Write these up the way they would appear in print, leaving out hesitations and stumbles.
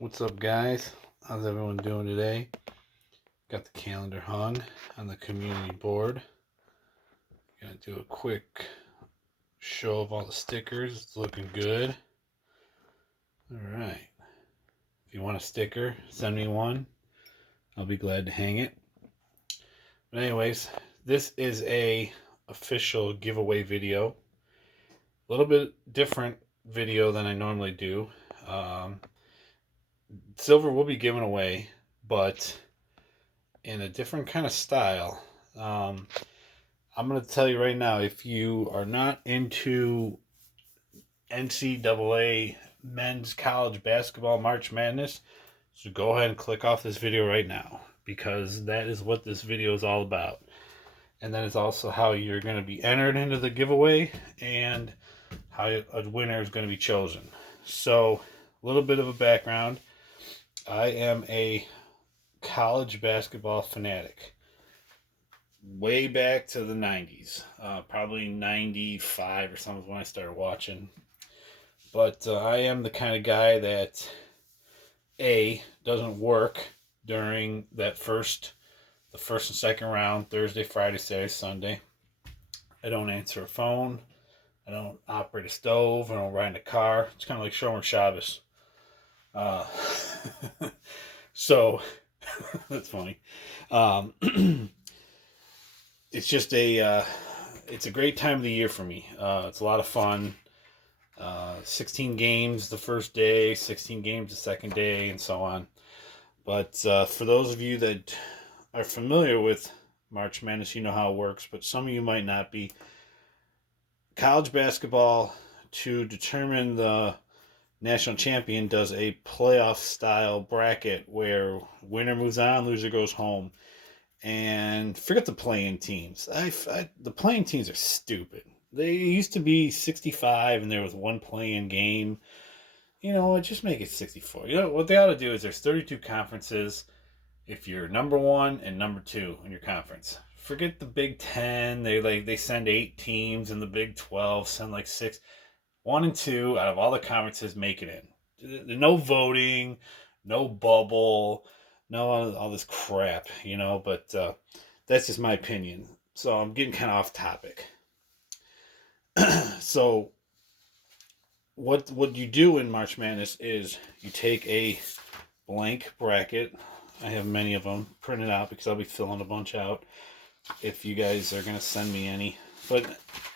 What's up, guys? How's everyone doing today? Got the calendar hung on the community board. Gonna do a quick show of all the stickers. It's looking good. All right. If you want a sticker, send me one. I'll be glad to hang it. But anyways, this is a official giveaway video. A little bit different video than I normally do. Silver will be given away, but in a different kind of style. I'm going to tell you right now, if you are not into NCAA men's college basketball March Madness, so go ahead and click off this video right now, because that is what this video is all about. And that is also how you're going to be entered into the giveaway and how a winner is going to be chosen. So, a little bit of a background. I am a college basketball fanatic. Way back to the 90s. Probably 95 or something when I started watching. But I am the kind of guy that, A, doesn't work during the first and second round, Thursday, Friday, Saturday, Sunday. I don't answer a phone. I don't operate a stove. I don't ride in a car. It's kind of like Shomer Shabbos. So, that's funny. It's just it's a great time of the year for me. It's a lot of fun. 16 games the first day, 16 games the second day, and so on. But for those of you that are familiar with March Madness, you know how it works, but some of you might not be. College basketball, to determine the national champion, does a playoff style bracket where winner moves on, loser goes home. And forget the playing teams. The playing teams are stupid. They used to be 65 and there was one playing game. You know, just make it 64. You know, what they ought to do is there's 32 conferences if you're number one and number two in your conference. Forget the Big Ten. They send 8 teams, and the Big 12 send like 6. 1 and 2 out of all the conferences make it in. There's no voting, no bubble, no all this crap, but that's just my opinion. So I'm getting kind of off topic. So what you do in March Madness is you take a blank bracket. I have many of them printed out because I'll be filling a bunch out if you guys are going to send me any. But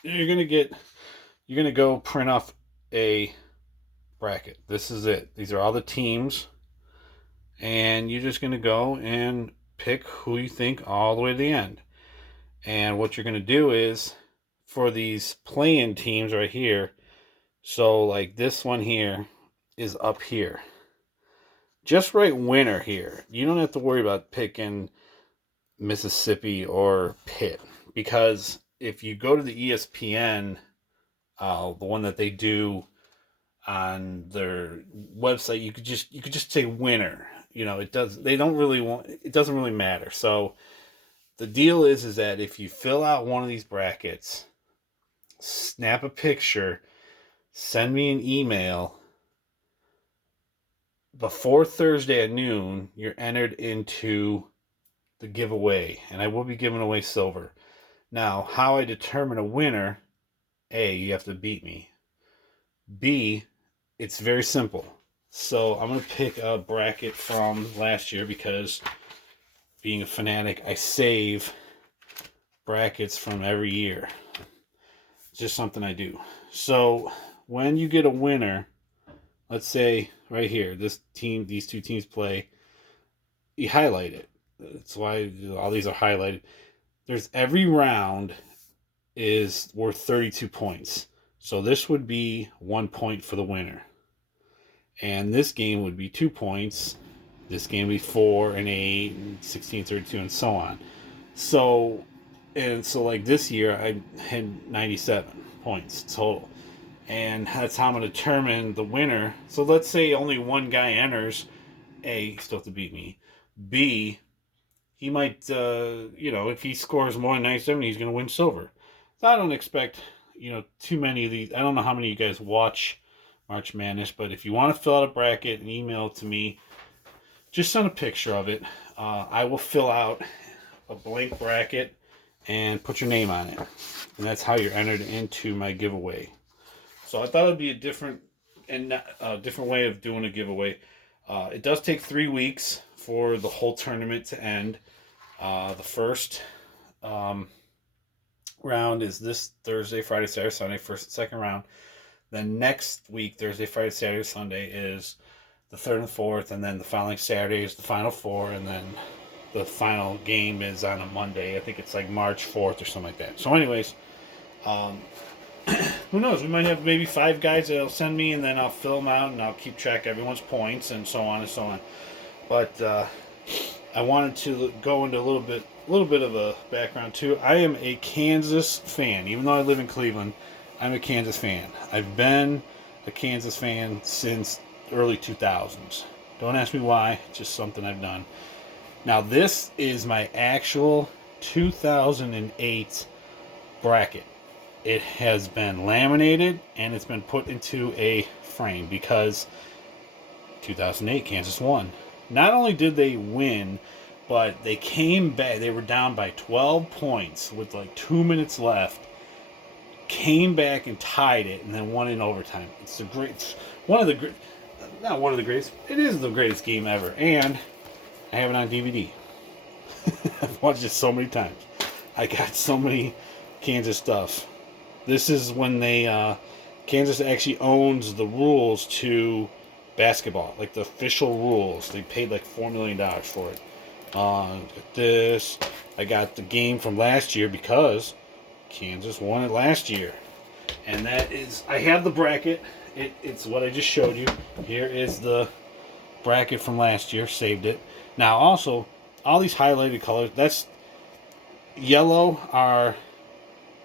you're going to go print off a bracket. This is it. These are all the teams. And you're just going to go and pick who you think all the way to the end. And what you're going to do is, for these play-in teams right here, so like this one here is up here. Just write winner here. You don't have to worry about picking Mississippi or Pitt, because if you go to the ESPN, the one that they do on their website, you could just say winner. It doesn't really matter. So the deal is that if you fill out one of these brackets, snap a picture, send me an email before Thursday at noon, you're entered into the giveaway, and I will be giving away silver. Now, how I determine a winner: A, you have to beat me. B, it's very simple. So I'm going to pick a bracket from last year, because being a fanatic, I save brackets from every year. It's just something I do. So when you get a winner, let's say right here, these two teams play, you highlight it. That's why all these are highlighted. There's every round is worth 32 points. So this would be 1 point for the winner. And this game would be 2 points. This game would be 4 and 8 and 16, 32, and so on. So like this year, I had 97 points total. And that's how I'm going to determine the winner. So let's say only one guy enters. A, you still have to beat me. B, he might, if he scores more than 97, he's going to win silver. So I don't expect, too many of these. I don't know how many of you guys watch March Madness. But if you want to fill out a bracket and email it to me, just send a picture of it. I will fill out a blank bracket and put your name on it. And that's how you're entered into my giveaway. So I thought it would be a different way of doing a giveaway. It does take 3 weeks for the whole tournament to end. The first round is this Thursday, Friday, Saturday, Sunday, first and second round. Then next week, Thursday, Friday, Saturday, Sunday is the third and fourth, and then the following Saturday is the final four, and then the final game is on a Monday. I think it's like March 4th or something like that. So anyways, who knows? We might have maybe 5 guys that'll send me, and then I'll fill them out, and I'll keep track of everyone's points, and so on and so on. But I wanted to go into a little bit of a background too. I am a Kansas fan, even though I live in Cleveland. I'm a Kansas fan. I've been a Kansas fan since early 2000s. Don't ask me why, it's just something I've done. Now this is my actual 2008 bracket. It has been laminated and it's been put into a frame because 2008 Kansas won. Not only did they win, but they came back. They were down by 12 points with like 2 minutes left. Came back and tied it, and then won in overtime. It's the great, not one of the greatest. It is the greatest game ever, and I have it on DVD. I've watched it so many times. I got so many Kansas stuff. This is when Kansas actually owns the rules to basketball, like the official rules. They paid like $4 million for it. This, I got the game from last year because Kansas won it last year. And that is, I have the bracket. It's what I just showed you. Here is the bracket from last year. Saved it. Now also, all these highlighted colors, that's yellow are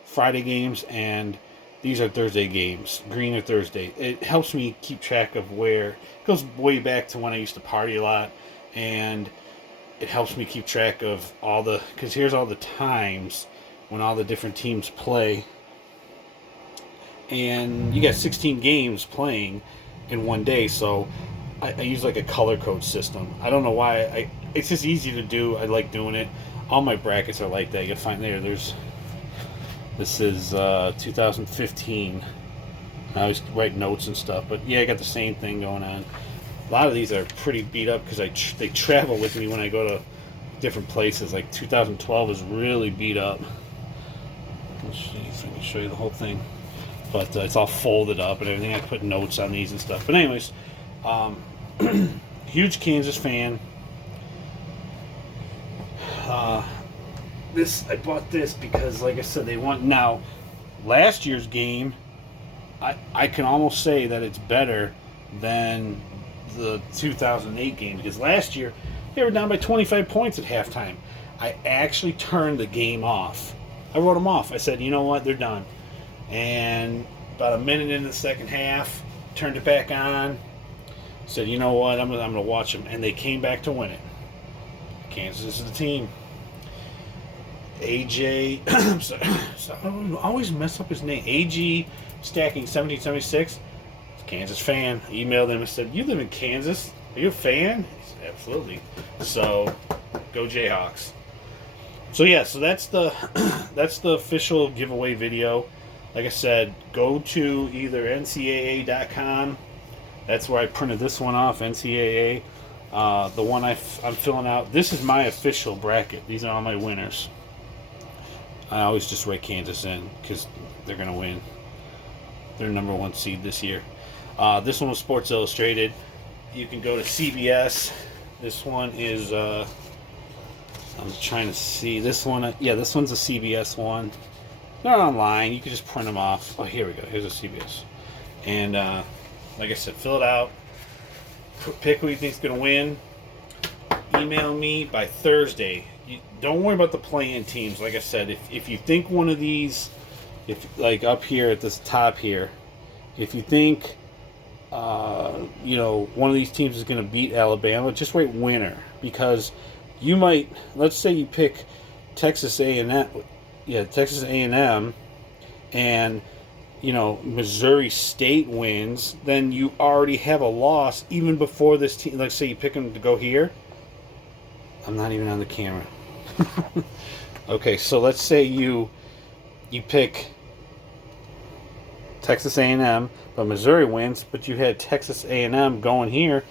Friday games and these are Thursday games. Green are Thursday. It helps me keep track of where, it goes way back to when I used to party a lot, and it helps me keep track of all the, because here's all the times when all the different teams play, and you got 16 games playing in one day, so I use like a color code system. I don't know why. It's just easy to do. I like doing it. All my brackets are like that. You'll find this is 2015. I always write notes and stuff, but yeah, I got the same thing going on. A lot of these are pretty beat up because they travel with me when I go to different places. Like 2012 is really beat up. Let's see if I can show you the whole thing. But it's all folded up and everything. I put notes on these and stuff. But anyways, huge Kansas fan. I bought this because, like I said, they won. Now, last year's game, I can almost say that it's better than the 2008 game, because last year they were down by 25 points at halftime. I actually turned the game off. I wrote them off. I said, you know what, they're done. And about a minute into the second half, turned it back on. Said, you know what, I'm gonna watch them, and they came back to win it. Kansas is the team. AJ, I'm sorry, I always mess up his name. AG Stacking 1776. Kansas fan. I emailed him and said, you live in Kansas? Are you a fan? He said, absolutely. So, go Jayhawks. So yeah, so that's the official giveaway video. Like I said, go to either NCAA.com. That's where I printed this one off, NCAA. The one I'm filling out, this is my official bracket. These are all my winners. I always just write Kansas in because they're going to win. They're number 1 seed this year. This one was Sports Illustrated. You can go to CBS. This one is, I'm trying to see. This one, yeah, this one's a CBS one. They're online. You can just print them off. Oh, here we go. Here's a CBS. And like I said, fill it out. Pick who you think's going to win. Email me by Thursday. Don't worry about the play-in teams. Like I said, if you think one of these, if like up here at this top here, if you think one of these teams is going to beat Alabama, just write winner, because you might, let's say you pick Texas A&M, and Missouri State wins, then you already have a loss even before this team. Like, say you pick them to go here. I'm not even on the camera. Okay, so let's say you pick Texas A&M, but Missouri wins, but you had Texas A&M going here.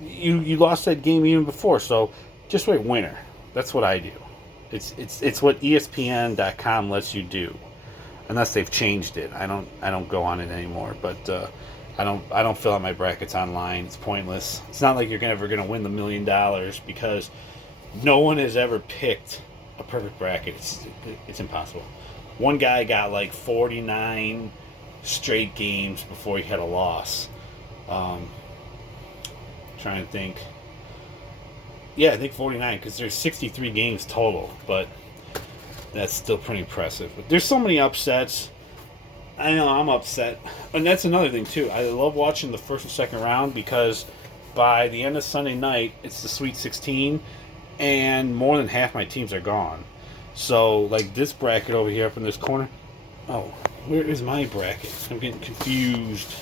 You lost that game even before, so just wait winner. That's what I do. It's what ESPN.com lets you do, unless they've changed it. I don't go on it anymore, but I don't fill out my brackets online. It's pointless. It's not like you're ever gonna win the $1 million because no one has ever picked a perfect bracket. It's impossible. One guy got like 49 straight games before he had a loss. Um, Trying to think. Yeah, I think 49 because there's 63 games total, but that's still pretty impressive. But there's so many upsets. I know I'm upset, and that's another thing too. I love watching the first and second round because by the end of Sunday night, it's the Sweet 16, and more than half my teams are gone. So, like this bracket over here up in this corner. Oh, where is my bracket? I'm getting confused.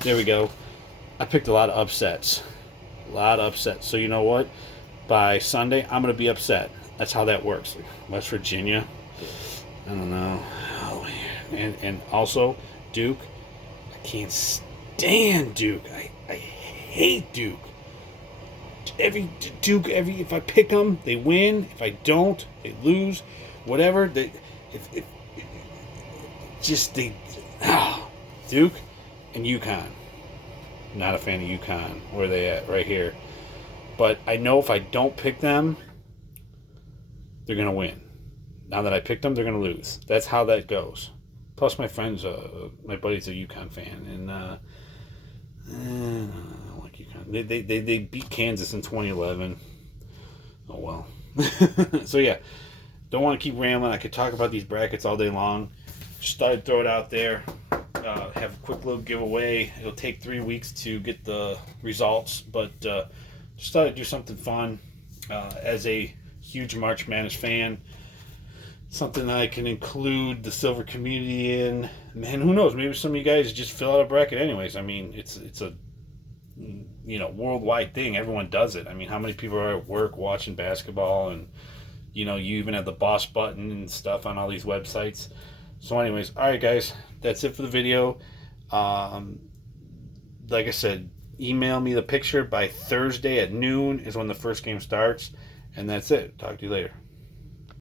There we go. I picked a lot of upsets. A lot of upsets. So, you know what? By Sunday, I'm going to be upset. That's how that works. West Virginia. I don't know. Oh, and also, Duke. I can't stand Duke. I hate Duke. If I pick them, they win. If I don't, they lose. Whatever. If just they, Duke and UConn. Not a fan of UConn. Where are they at? Right here. But I know if I don't pick them, they're gonna win. Now that I picked them, they're gonna lose. That's how that goes. Plus, my my buddy's a UConn fan, and I don't like UConn. They beat Kansas in 2011. Oh well. So yeah, don't want to keep rambling. I could talk about these brackets all day long. Just thought I'd throw it out there. Have a quick little giveaway. It'll take 3 weeks to get the results, but just thought I'd do something fun. As a huge March Madness fan, something that I can include the silver community in. Man, who knows? Maybe some of you guys just fill out a bracket anyways. I mean, it's a worldwide thing. Everyone does it. I mean, how many people are at work watching basketball, and you even have the boss button and stuff on all these websites. So anyways, all right guys, that's it for the video. Like I said, email me the picture by Thursday at noon is when the first game starts, and that's it. Talk to you later.